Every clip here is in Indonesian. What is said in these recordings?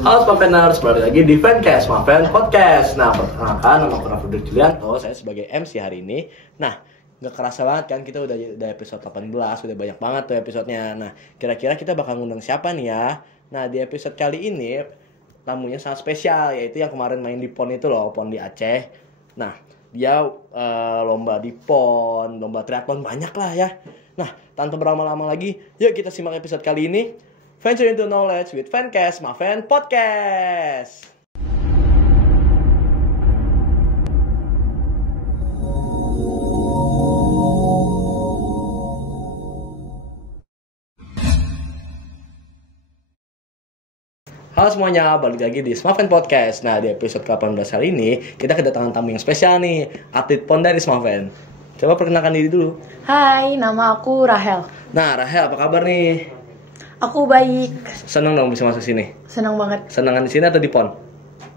Halo Smaveners, balik lagi di Fancast, Smaven Podcast. Nah, perkenalkan, nama aku Raffi Julianto, saya sebagai MC hari ini. Nah, nggak kerasa banget kan, kita udah episode 18, udah banyak banget tuh episodenya. Nah, kira-kira kita bakal ngundang siapa nih ya? Nah, di episode kali ini, tamunya sangat spesial, yaitu yang kemarin main di PON itu loh, PON di Aceh. Nah, dia lomba di PON, lomba triathlon banyak lah ya. Nah, tanpa berlama-lama lagi, yuk kita simak episode kali ini. Venture into Knowledge with Fancast, Smaven Podcast. Halo semuanya, balik lagi di Smaven Podcast. Nah, di episode ke-18 hari ini, kita kedatangan tamu yang spesial nih, atlet PON dari Smaven. Coba perkenalkan diri dulu. Hai, nama aku Rahel. Nah, Rahel, apa kabar nih? Aku baik. Senang dong bisa masuk sini. Senang banget. Senangan di sini atau di PON?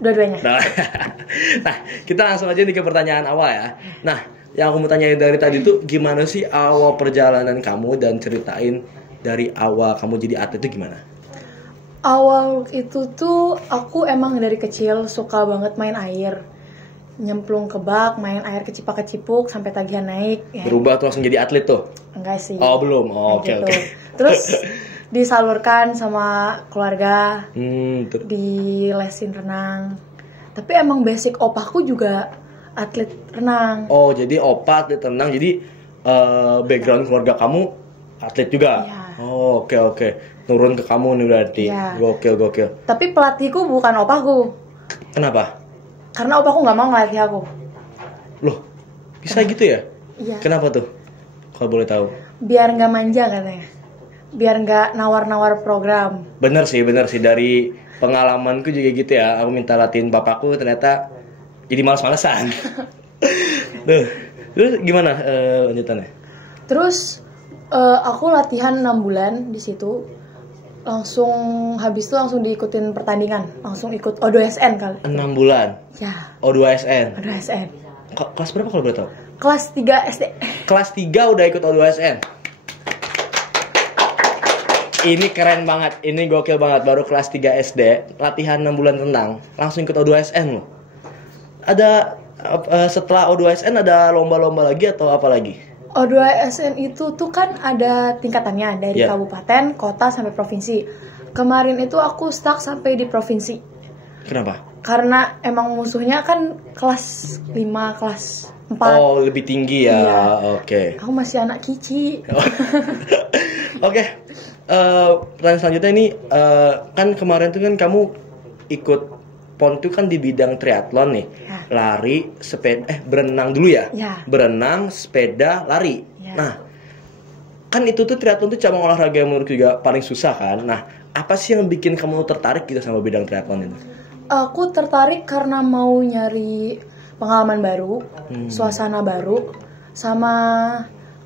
Dua-duanya. Nah, kita langsung aja nih ke pertanyaan awal ya. Nah, yang aku mau tanyain dari tadi tuh, gimana sih awal perjalanan kamu dan ceritain dari awal kamu jadi atlet itu gimana? Awal itu tuh aku emang dari kecil suka banget main air. Nyemplung ke bak, main air kecipak-kecipuk sampai tagihan naik. Ya. Berubah tuh langsung jadi atlet tuh? Enggak sih. Oh, belum. Oh, oke. Terus disalurkan sama keluarga, Terus dilesin renang. Tapi emang basic opahku juga atlet renang. oh, jadi opa atlet renang. Jadi background keluarga kamu atlet juga? Iya. Oh, oke. Turun ke kamu nih berarti. Iya. Gokil. Tapi pelatihku bukan opahku. Kenapa? Karena opahku nggak mau ngelatih aku. Loh, bisa gitu ya? Iya. Kenapa tuh? Kalau boleh tahu. Biar nggak manja katanya. Biar nggak nawar-nawar program. Bener sih dari pengalamanku juga gitu ya. Aku minta latihin bapakku, ternyata jadi males-malesan. Terus gimana lanjutannya? Terus aku latihan 6 bulan di situ. Langsung habis itu langsung diikutin pertandingan. Langsung ikut O2SN kali. 6 bulan? Ya. O2SN? O2SN. Kelas berapa kalau boleh tahu? Kelas 3 SD. Kelas 3 udah ikut O2SN? Ini keren banget, ini gokil banget. Baru kelas 3 SD, latihan 6 bulan renang, langsung ikut O2SN loh. Ada, setelah O2SN ada lomba-lomba lagi atau apa lagi? O2SN itu tuh kan ada tingkatannya dari kabupaten, kota, sampai provinsi. Kemarin itu aku stuck sampai di provinsi. Kenapa? Karena emang musuhnya kan kelas 5, kelas 4. Oh, lebih tinggi ya, Iya. Oke. Aku masih anak kici. Oke. Pertanyaan selanjutnya ini, kan kemarin tuh kan kamu ikut PON tuh kan di bidang triathlon nih. Ya. Lari, sepeda, berenang dulu ya? Ya. Berenang, sepeda, lari. Ya. Nah, kan itu tuh triathlon tuh cabang olahraga yang menurut juga paling susah kan. Nah, apa sih yang bikin kamu tertarik gitu sama bidang triathlon itu? Aku tertarik karena mau nyari pengalaman baru, suasana baru, sama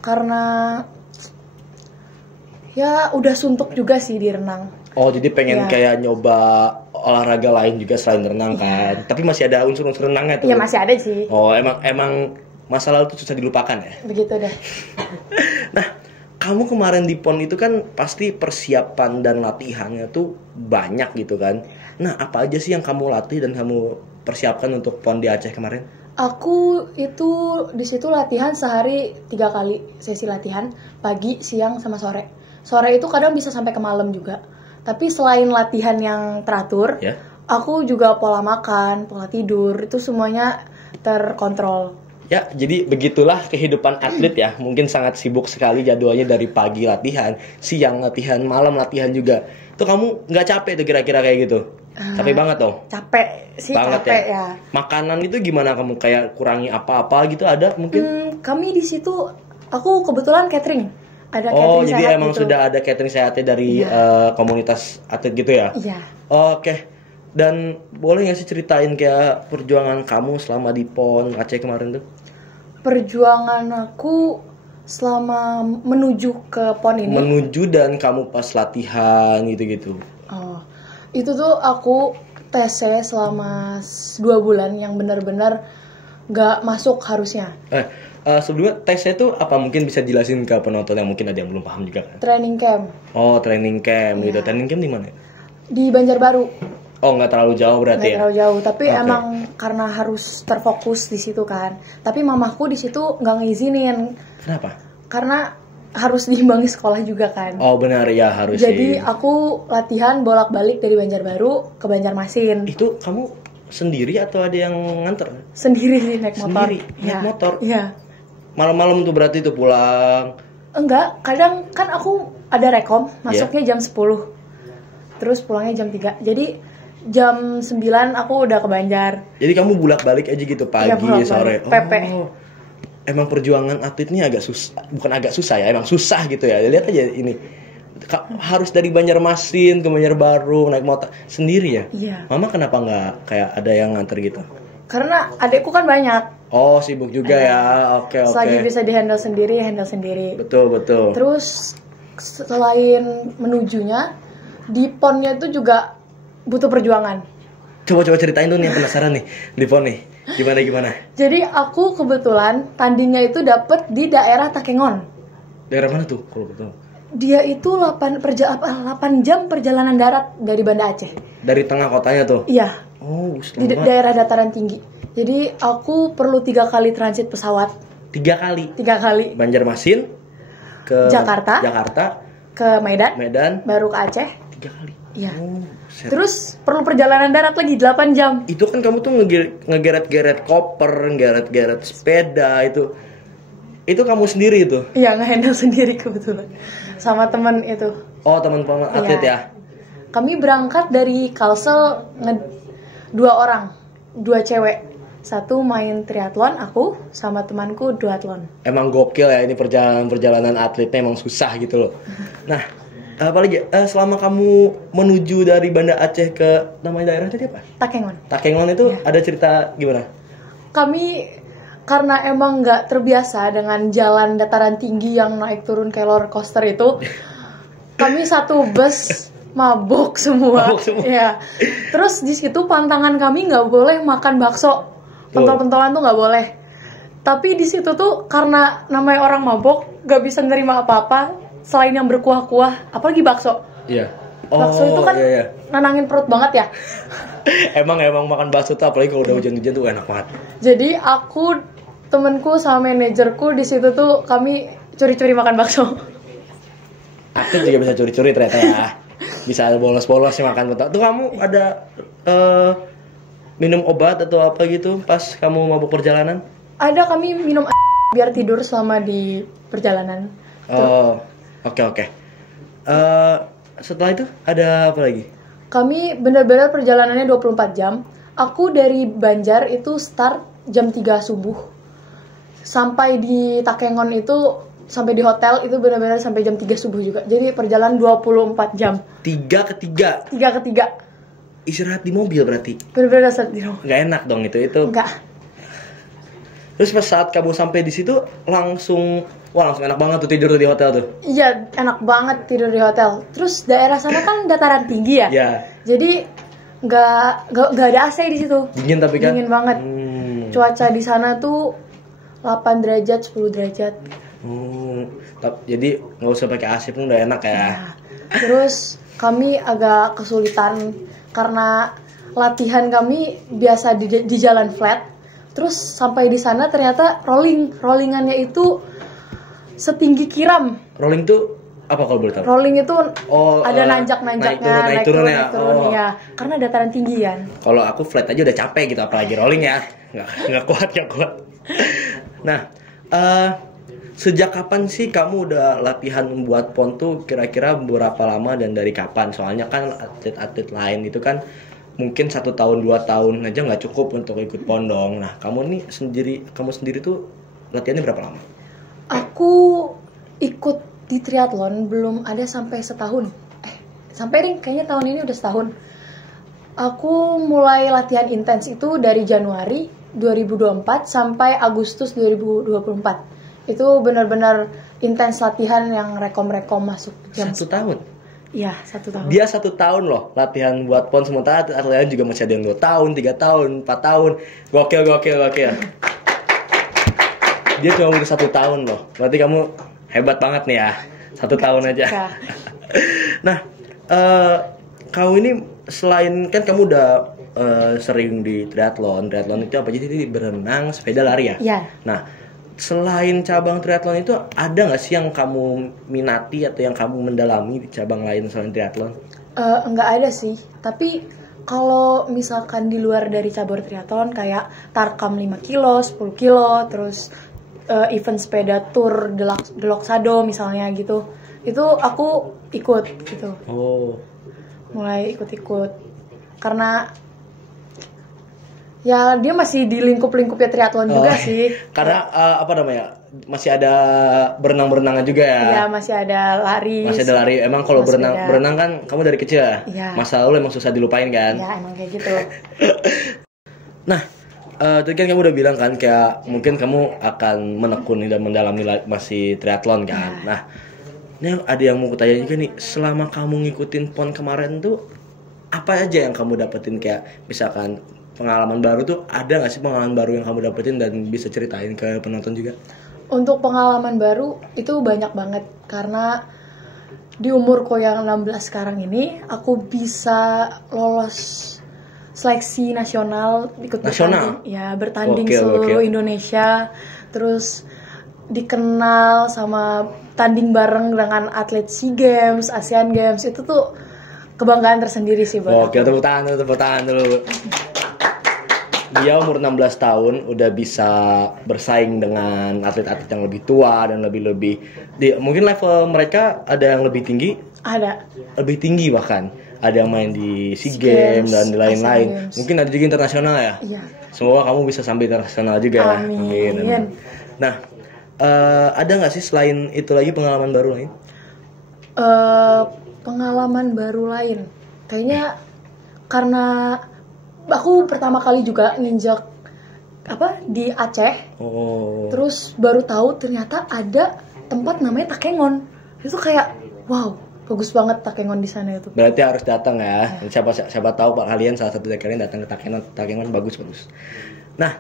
karena ya udah suntuk juga sih di renang. Oh, jadi pengen Ya. kayak nyoba olahraga lain juga selain renang kan. Tapi masih ada unsur-unsur renangnya tuh. Iya masih ada sih. Oh, emang masa lalu tuh susah dilupakan ya. Begitu deh. Nah, kamu kemarin di PON itu kan pasti persiapan dan latihannya tuh banyak gitu kan. Nah, apa aja sih yang kamu latih dan kamu persiapkan untuk PON di Aceh kemarin? Aku itu di situ latihan sehari 3 kali sesi latihan, pagi, siang, sama sore. Sore itu kadang bisa sampai ke malam juga. Tapi selain latihan yang teratur, Ya. aku juga pola makan, pola tidur, itu semuanya terkontrol. Ya, jadi begitulah kehidupan atlet ya. Mungkin sangat sibuk sekali jadwalnya dari pagi latihan, siang latihan, malam latihan juga. Tuh kamu nggak capek tuh kira-kira kayak gitu? Capek banget dong? Capek sih, Banget capek ya. Makanan itu gimana kamu? Kayak kurangi apa-apa gitu ada mungkin? Kami di situ, aku kebetulan catering. Ada Oh, catering jadi sehat emang gitu. sudah ada catering sehatnya dari komunitas atlet gitu ya? Iya. Oke. Dan boleh nggak sih ceritain kayak perjuangan kamu selama di PON Aceh kemarin tuh? Perjuangan aku selama menuju ke PON ini. Menuju dan kamu pas latihan gitu-gitu. Oh, itu tuh aku TC selama 2 bulan yang benar-benar gak masuk harusnya. Sebelumnya tesnya itu apa, mungkin bisa jelasin ke penonton yang mungkin ada yang belum paham juga kan? Training camp Oh, training camp gitu. Iya. Training camp di mana? di Banjarbaru. Oh, nggak terlalu jauh berarti Nggak ya? terlalu jauh, tapi Oke. emang karena harus terfokus di situ kan. Tapi mamaku di situ nggak ngizinin Kenapa? karena harus diimbangi sekolah juga kan. Oh benar ya, harus Jadi sih. aku latihan bolak-balik dari Banjarbaru ke Banjarmasin. Itu kamu sendiri atau ada yang nganter? Sendiri sih naik motor. Sendiri? Naik motor? Iya. Malam-malam tuh berarti tuh pulang. Enggak, kadang kan aku ada rekom, Iya. masuknya jam 10. Terus pulangnya jam 3. Jadi jam 9 aku udah ke Banjar. Jadi kamu bolak-balik aja gitu pagi, Iya, bolak-balik. sore. PP. Oh. Emang perjuangan atlet ini agak susah, bukan agak susah ya, emang susah gitu ya. Lihat aja ini. Harus dari Banjarmasin ke Banjarbaru naik motor sendiri ya? Iya. Mama kenapa nggak kayak ada yang nganter gitu? Karena adekku kan banyak. Oh, sibuk juga ya. Oke, oke. Selagi bisa di-handle sendiri, handle sendiri. Betul, betul. Terus selain menujunya, di ponnya itu juga butuh perjuangan. Coba ceritain tuh nih, penasaran nih. Di PON nih. Gimana? Jadi aku kebetulan tandingnya itu dapet di daerah Takengon. Daerah mana tuh kalau betul? Dia itu 8 jam perjalanan darat dari Banda Aceh. Dari tengah kotanya tuh. Iya, Oh, di daerah dataran tinggi. Jadi aku perlu 3 kali transit pesawat. 3 kali. 3 kali Banjarmasin ke Jakarta. ke Medan, Medan, baru ke Aceh. 3 kali. Iya. Oh, set. Terus perlu perjalanan darat lagi 8 jam. Itu kan kamu tuh ngegeret-geret koper, ngegeret-geret sepeda itu. Itu kamu sendiri itu. Iya, nge-handle sendiri kebetulan. Sama temen itu. Oh, teman-teman atlet Iya. ya. Kami berangkat dari Kalsel 2 orang, 2 cewek. 1 main triathlon, aku sama temanku duathlon. Emang gokil ya ini perjalanan atletnya emang susah gitu loh. Nah, apalagi selama kamu menuju dari Banda Aceh ke namanya daerah tadi apa? Takengon. Takengon itu Iya. ada cerita gimana? Kami karena emang nggak terbiasa dengan jalan dataran tinggi yang naik turun kayak roller coaster itu, kami satu bus mabuk semua. Mabuk semua. Ya. Terus di situ pantangan kami nggak boleh makan bakso, Tuh. pentol-pentolan tuh nggak boleh. Tapi di situ tuh karena namanya orang mabuk, nggak bisa nerima apa-apa selain yang berkuah-kuah, apalagi bakso. Iya. Bakso itu kan iya. nenangin perut banget ya. emang makan bakso tuh apalagi kalau udah hujan-hujan tuh enak banget. Jadi aku, temenku sama manajerku di situ tuh kami curi-curi makan bakso. Atlet juga bisa curi-curi ternyata ya. Bisa bolos-bolos sih makan betul. Tuh kamu ada minum obat atau apa gitu pas kamu mabuk perjalanan? Ada, kami minum biar tidur selama di perjalanan. Oh, oke. Setelah itu ada apa lagi? Kami benar-benar perjalanannya 24 jam. Aku dari Banjar itu start jam 3 subuh. Sampai di Takengon itu, sampai di hotel itu benar-benar sampai jam 3 subuh juga. Jadi perjalanan 24 jam. 3 ke 3. 3 ke 3. Istirahat di mobil berarti. Benar-benar start di rumah. Nggak enak dong itu. Enggak. Terus pas saat kamu sampai di situ langsung enak banget tuh tidur di hotel tuh. Iya, enak banget tidur di hotel. Terus daerah sana kan dataran tinggi ya. Ya, Jadi nggak ada AC di situ. dingin tapi kan. Dingin banget. Cuaca di sana tuh 8 derajat, 10 derajat. Jadi nggak usah pakai AC pun udah enak ya. Nah, terus kami agak kesulitan karena latihan kami biasa di jalan flat. Terus sampai di sana ternyata rollingannya itu setinggi kiram. Rolling tuh apa kalau boleh tahu? Rolling itu Oh, ada nanjak-nanjaknya, naik turun ya. Oh. ya. Karena dataran tinggi kan. Kalau aku flat aja udah capek gitu, apalagi rolling ya. Nggak kuat. Nah, sejak kapan sih kamu udah latihan membuat PON tuh kira-kira berapa lama dan dari kapan? Soalnya kan atlet-atlet lain itu kan mungkin 1 tahun 2 tahun aja nggak cukup untuk ikut PON dong. Nah, kamu sendiri tuh latihannya berapa lama? Aku ikut di triathlon belum ada sampai setahun. Sampai ring kayaknya tahun ini udah setahun. Aku mulai latihan intens itu dari Januari 2024 sampai Agustus 2024. Itu benar-benar intens latihan yang rekom-rekom masuk jam 1 tahun? Iya, 1 tahun. Dia 1 tahun loh latihan buat PON, sementara atlet lain juga masih ada yang 2 tahun, 3 tahun, 4 tahun. Gokil. Dia cuma udah 1 tahun loh. Berarti kamu hebat banget nih ya. 1 tahun aja. Ya. Nah, kau ini selain kan kamu udah sering di triathlon itu apa aja? Jadi berenang, sepeda, lari ya? Iya. Nah, selain cabang triathlon itu ada nggak sih yang kamu minati atau yang kamu mendalami di cabang lain selain triathlon? Nggak ada sih, tapi kalau misalkan di luar dari cabur triathlon kayak tarkam 5 kilo, 10 kilo, terus event sepeda tour Deloksado misalnya gitu, itu aku ikut gitu. Oh. Mulai ikut-ikut karena ya dia masih di lingkup-lingkupnya triathlon juga sih. Karena apa namanya? Masih ada berenang-berenangan juga ya? Iya, masih ada lari. Masih ada lari. Emang kalau berenang kan kamu dari kecil ya? Iya. Masa lalu emang susah dilupain kan? Iya, emang kayak gitu. Nah, tadi kan kamu udah bilang kan kayak mungkin kamu akan menekuni dan mendalami masih triathlon kan? Ya. Nah, ini ada yang mau kutanya juga nih. Selama kamu ngikutin PON kemarin tuh apa aja yang kamu dapetin, kayak misalkan pengalaman baru tuh, ada nggak sih pengalaman baru yang kamu dapetin dan bisa ceritain ke penonton juga? Untuk pengalaman baru itu banyak banget karena di umurku yang 16 sekarang ini aku bisa lolos seleksi nasional, ikut Nasional? bertanding Oke. seluruh Indonesia, terus dikenal sama tanding bareng dengan atlet SEA Games, Asian Games, itu tuh kebanggaan tersendiri sih buat Oke, tepuk tangan dulu. Dia umur 16 tahun udah bisa bersaing dengan atlet-atlet yang lebih tua dan lebih mungkin level mereka ada yang lebih tinggi, lebih tinggi bahkan. Ada yang main di SEA Games dan lain-lain. Mungkin ada juga internasional ya? Iya. Semoga kamu bisa sampai internasional juga. Amin. Nah, ada nggak sih selain itu lagi pengalaman baru lain? Pengalaman baru lain, kayaknya karena aku pertama kali juga nginjak di Aceh. Oh. Terus baru tahu ternyata ada tempat namanya Takengon. Itu kayak wow, bagus banget Takengon di sana itu. Berarti harus datang ya. Siapa tahu Pak kalian salah satu dari kalian datang ke Takengon bagus. Nah,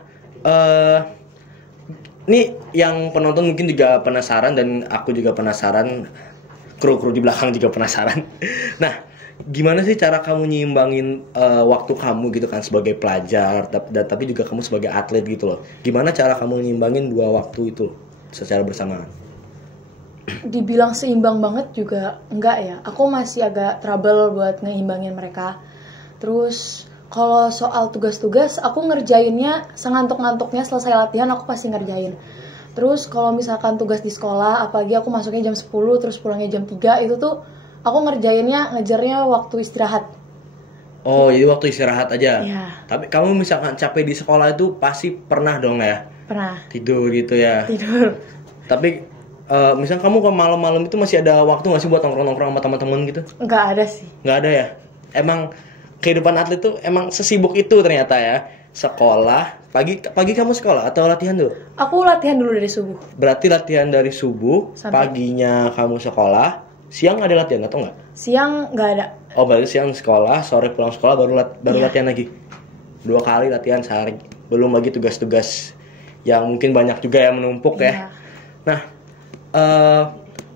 ini yang penonton mungkin juga penasaran dan aku juga penasaran. Kru di belakang juga penasaran. Nah, gimana sih cara kamu nyimbangin waktu kamu gitu kan sebagai pelajar tapi juga kamu sebagai atlet gitu loh. Gimana cara kamu nyimbangin dua waktu itu secara bersamaan? Dibilang seimbang banget juga enggak ya. Aku masih agak trouble buat ngeimbangin mereka. Terus kalau soal tugas-tugas aku ngerjainnya sengantuk-ngantuknya, selesai latihan aku pasti ngerjain. Terus kalau misalkan tugas di sekolah, apalagi aku masuknya jam 10 terus pulangnya jam 3, itu tuh aku ngejarnya waktu istirahat. Oh, jadi waktu istirahat aja? Iya. Tapi kamu misalkan capek di sekolah itu pasti pernah dong ya? Pernah. Tidur gitu ya? Tidur. Tapi misalnya kamu ke malam-malam itu masih ada waktu nggak sih buat nongkrong-nongkrong sama teman-teman gitu? Nggak ada sih. Nggak ada ya? Emang kehidupan atlet tuh emang sesibuk itu ternyata ya? Sekolah, pagi kamu sekolah atau latihan dulu? Aku latihan dulu dari subuh. Berarti latihan dari subuh, paginya kamu sekolah, siang ada latihan atau enggak? Siang nggak ada. Oh, berarti siang sekolah, sore pulang sekolah baru latihan lagi. 2 kali latihan sehari. Belum lagi tugas-tugas yang mungkin banyak juga yang menumpuk ya. Nah,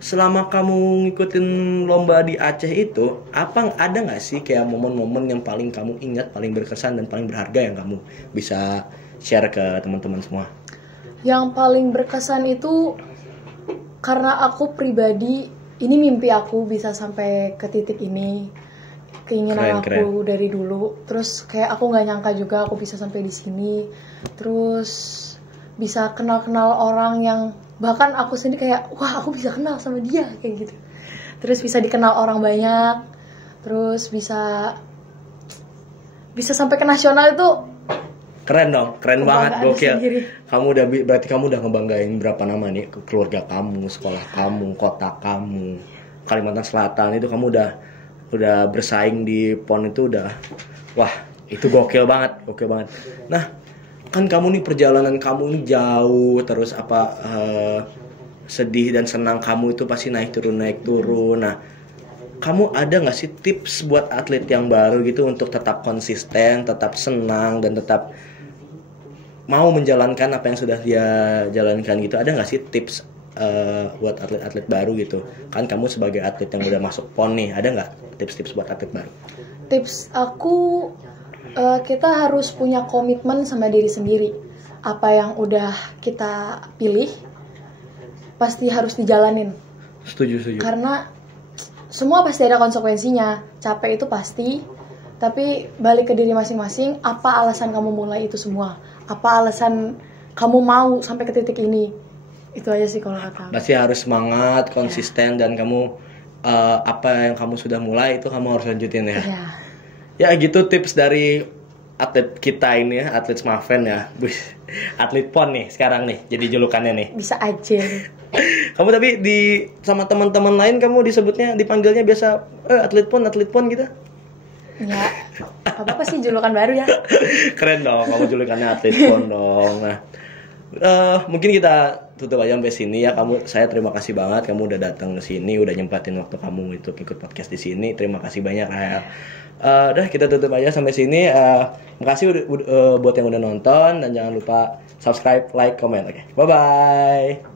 selama kamu ngikutin lomba di Aceh itu, ada nggak sih kayak momen-momen yang paling kamu ingat, paling berkesan dan paling berharga yang kamu bisa share ke teman-teman semua? Yang paling berkesan itu karena aku pribadi, ini mimpi aku bisa sampai ke titik ini, keinginan aku dari dulu. Terus kayak aku nggak nyangka juga aku bisa sampai di sini. Terus bisa kenal-kenal orang yang bahkan aku sendiri kayak wah aku bisa kenal sama dia kayak gitu. Terus bisa dikenal orang banyak. Terus bisa sampai ke nasional itu keren dong, keren banget, gokil. Sendiri. Berarti kamu udah ngebanggain berapa nama nih ke keluarga kamu, sekolah kamu, kota kamu, Kalimantan Selatan itu kamu udah bersaing di PON itu udah, wah itu gokil banget. Nah, kan kamu nih perjalanan kamu ini jauh, terus sedih dan senang kamu itu pasti naik turun. Nah, kamu ada nggak sih tips buat atlet yang baru gitu untuk tetap konsisten, tetap senang dan tetap mau menjalankan apa yang sudah dia jalankan gitu? Ada nggak sih tips buat atlet-atlet baru gitu? Kan kamu sebagai atlet yang udah masuk PON nih, ada nggak tips-tips buat atlet baru? Tips aku, kita harus punya komitmen sama diri sendiri. Apa yang udah kita pilih pasti harus dijalanin. Setuju. Karena semua pasti ada konsekuensinya. Capek itu pasti, tapi balik ke diri masing-masing. Apa alasan kamu mulai itu semua? Apa alasan kamu mau sampai ke titik ini? Itu aja sih kalau kata aku. Pasti harus semangat, konsisten, dan kamu apa yang kamu sudah mulai itu kamu harus lanjutin ya. Iya. Ya gitu tips dari atlet kita ini ya, atlet Smaven ya. Atlet PON nih sekarang nih, jadi julukannya nih. Bisa aja. Kamu tapi sama teman-teman lain kamu disebutnya, dipanggilnya biasa atlet PON gitu. Ya, apa sih julukan baru ya? Keren dong, kamu julukannya atlet PON dong. Nah, mungkin kita tutup aja sampai sini ya. Saya terima kasih banget kamu udah datang ke sini, udah nyempatin waktu kamu untuk ikut podcast di sini. Terima kasih banyak Rahel. Udah kita tutup aja sampai sini. Makasih buat yang udah nonton, dan jangan lupa subscribe, like, comment. Oke. Bye bye.